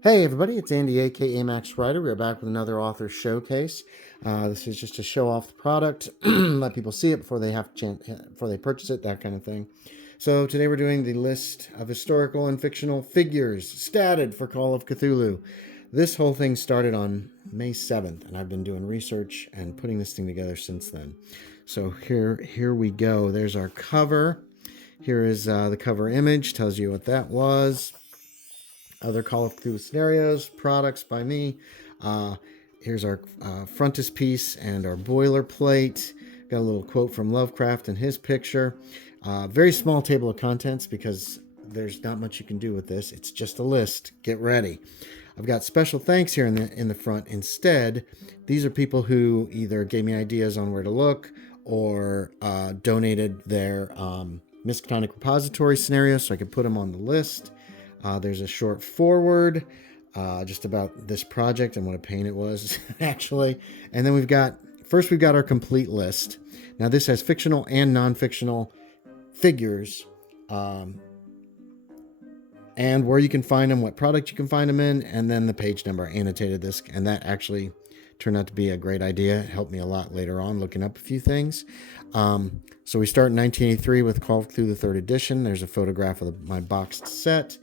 Hey everybody, it's Andy, aka Max Writer. We're back with another author showcase. This is just to show off the product, let people see it before before they purchase it, that kind of thing. So today we're doing the list of historical and fictional figures statted for Call of Cthulhu. This whole thing started on May 7th, and I've been doing research and putting this thing together since then. So here we go. There's our cover. Here is the cover image, tells you what that was. Other Call of Cthulhu scenarios, products by me. Here's our frontispiece and our boilerplate. Got a little quote from Lovecraft and his picture. Very small table of contents because there's not much you can do with this. It's just a list. Get ready. I've got special thanks here in the front. Instead, these are people who either gave me ideas on where to look or donated their Miskatonic Repository scenarios so I could put them on the list. There's a short foreword just about this project and what a pain it was, actually. And then we've got our complete list. Now, this has fictional and non-fictional figures and where you can find them, what product you can find them in, and then the page number. I annotated this, and that actually turned out to be a great idea. It helped me a lot later on looking up a few things. So we start in 1983 with Call of Cthulhu 3rd edition. There's a photograph of my boxed set.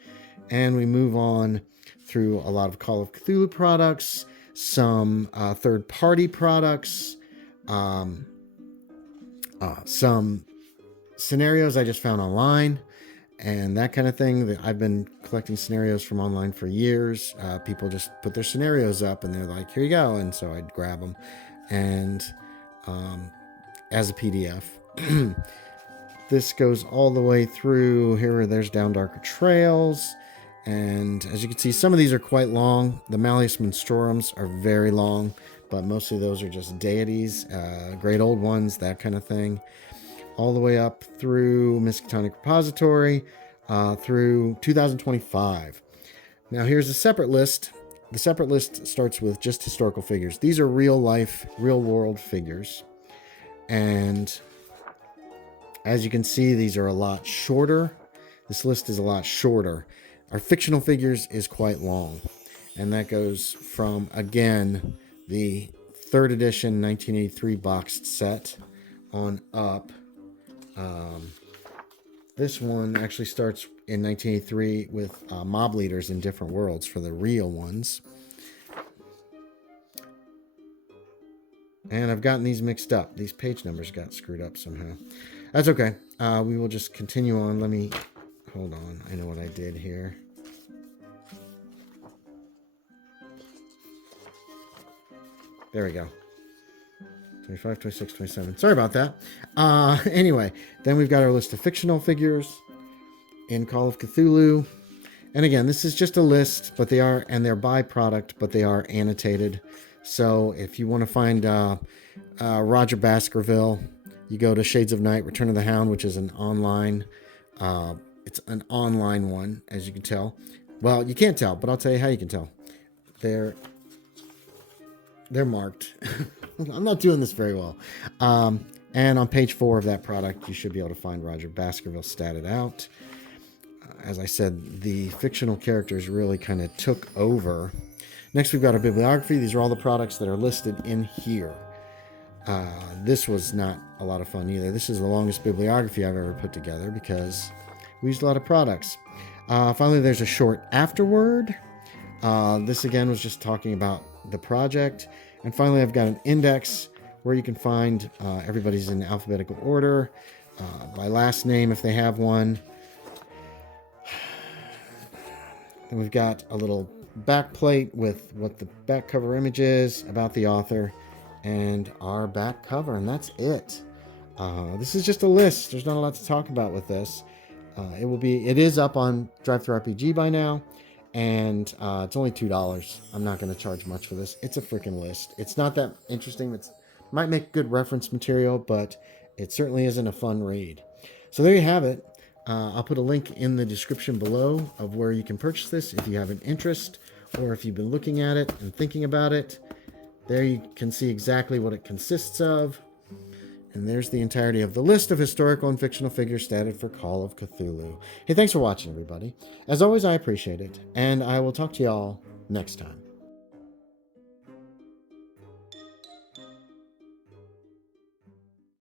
And we move on through a lot of Call of Cthulhu products, some third-party products, some scenarios I just found online, and that kind of thing. I've been collecting scenarios from online for years. People just put their scenarios up, and they're like, here you go. And so I'd grab them and as a PDF. This goes all the way through here. There's Down Darker Trails. And as you can see, some of these are quite long. The Malleus Monstrorum are very long, but mostly those are just deities, great old ones, that kind of thing. All the way up through Miskatonic Repository through 2025. Now here's a separate list. The separate list starts with just historical figures. These are real life, real world figures. And as you can see, these are a lot shorter. This list is a lot shorter. Our fictional figures is quite long, and that goes from, again, the 3rd edition 1983 boxed set on up. This one actually starts in 1983 with mob leaders in different worlds for the real ones. And I've gotten these mixed up. These page numbers got screwed up somehow. That's okay. We will just continue on. Let me... Hold on, I know what I did here. There we go. 25, 26, 27. Sorry about that. Anyway, then we've got our list of fictional figures in Call of Cthulhu. And again, this is just a list, but they're by product, but they are annotated. So if you want to find Roger Baskerville, you go to Shades of Night, Return of the Hound, which is an online... it's an online one, as you can tell. Well, you can't tell, but I'll tell you how you can tell. They're marked. I'm not doing this very well. And on page 4 of that product, you should be able to find Roger Baskerville statted out. As I said, the fictional characters really kind of took over. Next, we've got our bibliography. These are all the products that are listed in here. This was not a lot of fun either. This is the longest bibliography I've ever put together because... we used a lot of products. Finally, there's a short afterword. This again was just talking about the project. And finally, I've got an index where you can find everybody's in alphabetical order, by last name if they have one. Then we've got a little back plate with what the back cover image is, about the author, and our back cover, and that's it. This is just a list. There's not a lot to talk about with this. It is up on DriveThruRPG by now, and it's only $2. I'm not going to charge much for this. It's a freaking list. It's not that interesting. It might make good reference material, but it certainly isn't a fun read. So there you have it. I'll put a link in the description below of where you can purchase this if you have an interest, or if you've been looking at it and thinking about it. There you can see exactly what it consists of. And there's the entirety of the list of historical and fictional figures statted for Call of Cthulhu. Hey, thanks for watching, everybody. As always, I appreciate it, and I will talk to y'all next time.